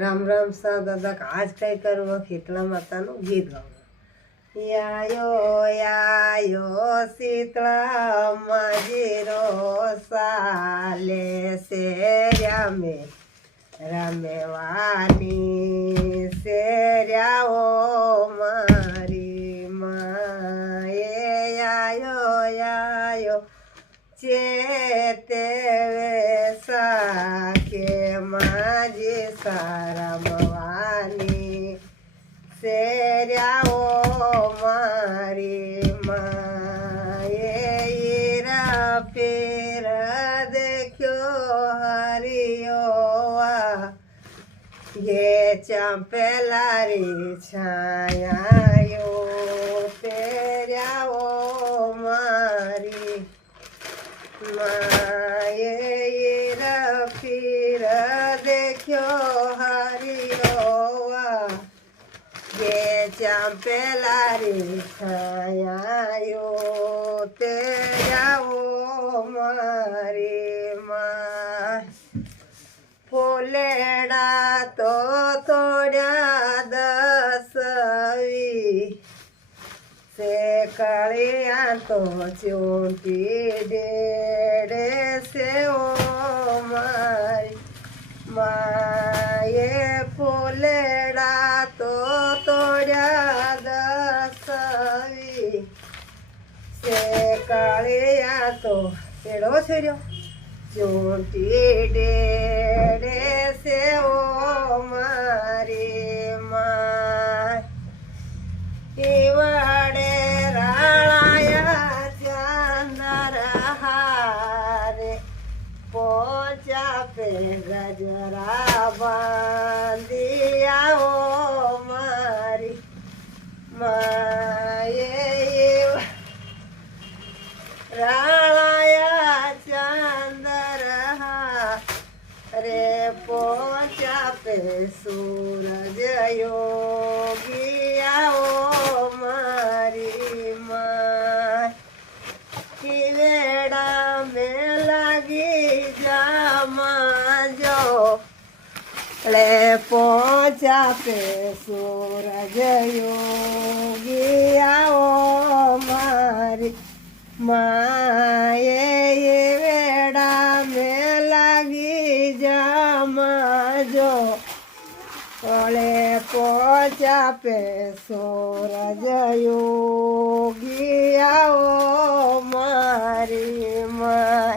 રામ રામ સા દાદા આજ કઈ કરવું શીતળા માતાનું ગીત ગાવું યાયો શીતળા માજીરો સાલે સે રામે રમેવાની સેર્યાઓ મારી માએ યાયો ચેતે સાકે માજી સારમવાની સેર્યાઓ મારી માએ ઈરા પીર દેખ્યો હરિયો ये चंपेलारी छायायो तेरा ओ मारी माये फिर देखो हरियोवा ये चंपेलारी छायायो तेरा ओ मारी माँ फूलेड़ा तो थोड़ा दसवी से कलियाँ तो चूंटी डेढ़े से ओ मारी माये फूलेड़ा तो थोड़ा दसवी से कलियाँ तो पेड़ो छो चूंटी डेढ़े से ओ मारी माँ इवड़े राणाया चंदर हारे पोचा पे गजरा बांधिया ओ मारी माए राणाया चंदर रे पोचा पे सूरज योगिया ओ मारी माँ किवेड़ा में लगी जामा जो ले पोचा पे सूरज योगिया ओ मारी माए वेड़ा में लगी जामा जो ओले पोचा पे सूरज योगिया ओ मारी माँ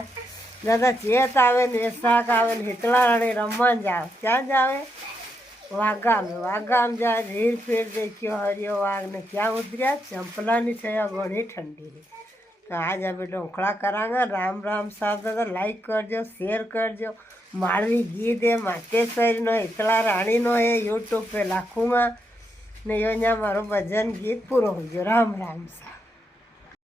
दादा चेत आवे ने शाक आवे ने हितला राणी रमन जावे क्या जावे वागाम जाए हीर फेर देखियो हरियो वाघ ने क्या उतरिया चंपला नी छया घणी ठंडी री तो आज अभी ढोकड़ा करांगा राम राम साहब दादा लाइक करजो शेर करजो मारवी गीत है मातेश्वरी नो हितला राणी नो है यूट्यूब पे लाखूंगा ने यो मारो भजन गीत पूरो हो गयो राम राम साहब।